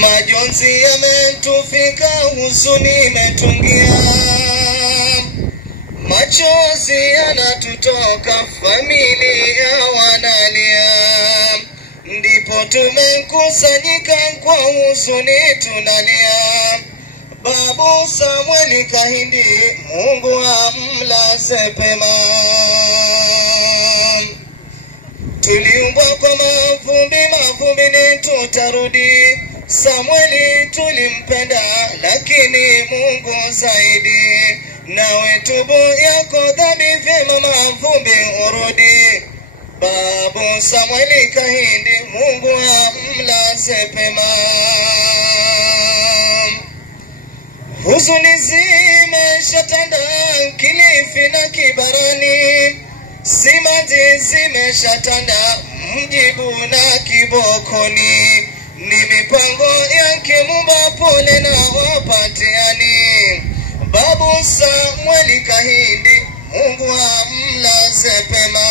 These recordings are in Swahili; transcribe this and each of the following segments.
Majonzi yametufika, huzuni imetungia, machozi yanatutoka, familia wanalia. Ndipo tumekusanyika kwa huzuni tunalia. Babu Samueli Kahindi, Mungu amlaze pema. Tuliumbwa kwa mavumbi, mavumbini tutarudi. Samueli tulimpenda, lakini Mungu zaidi. Nawe tubu yako dhambi, vyema mavumbi urudi. Babu Samueli Kahindi, Mungu amlaze pema. Huzuni zimeshatanda Kilifi na Kibarani, simanzi zimeshatanda Mjibu na Kibokoni. Ni mipango yake Muumba, pole na wapatiani. Babu Samueli Kahindi, Mungu amlaze pema.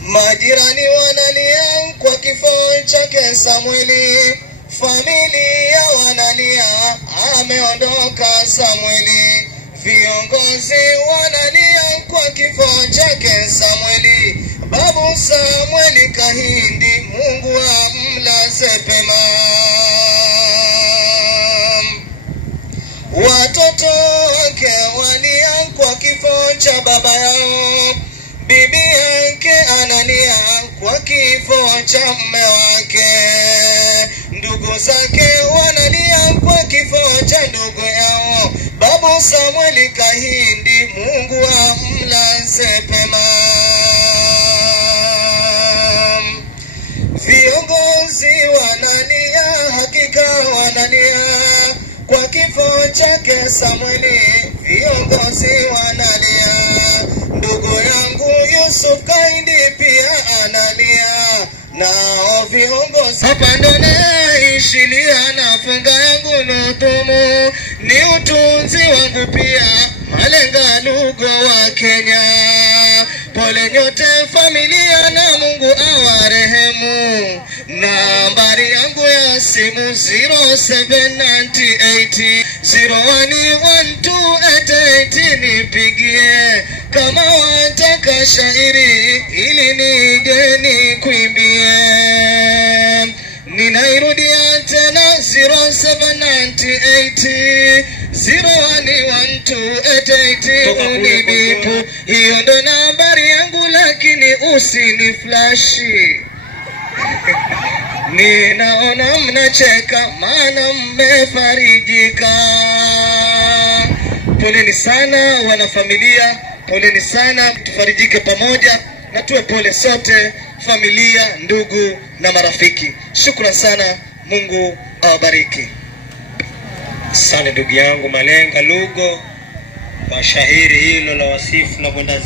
Majirani wanalia kwa kifo chake Samueli, familia wanalia, ameondoka Samueli. Viongozi wanalia kwa kifo chake Samueli. Babu Samueli Kahindi, Mungu amlaze pema. Watoto wake walia kwa kifo cha baba yao. Bibi yake analia kwa kifo cha mume wake. Ndugu zake wanalia kwa kifo cha ndugu yao. Babu Samueli Kahindi, Mungu amlaze pema. Viongozi wanalia, hakika wanalia kwa kifo chake Samueli. Viongozi wanalia. Ndugu yangu Yusuf Kahindi pia analia. Nao viongozi hapa ndo naishilia, nafunga yangu nutumu, ni utunzi wangu pia, Malenga Lugo wa Kenya. Pole nyote familia, na Mungu awarehemu. Nambari yangu ya simu 0798 011288, nipigie kama wataka shairi ili nije nikuimbie. Ninairudia tena 0798 011288, unibipu. Hiyo ndo nambari yangu, lakini usiniflashi. Ninaona mnacheka, maana mmefarijika. Poleni sana wanafamilia, poleni sana, tufarijike pamoja na tuwe pole sote, familia, ndugu na marafiki. Shukrani sana, Mungu awabariki. Asante ndugu yangu Malenga Lugo kwa shairi hilo la wasifu na kwenda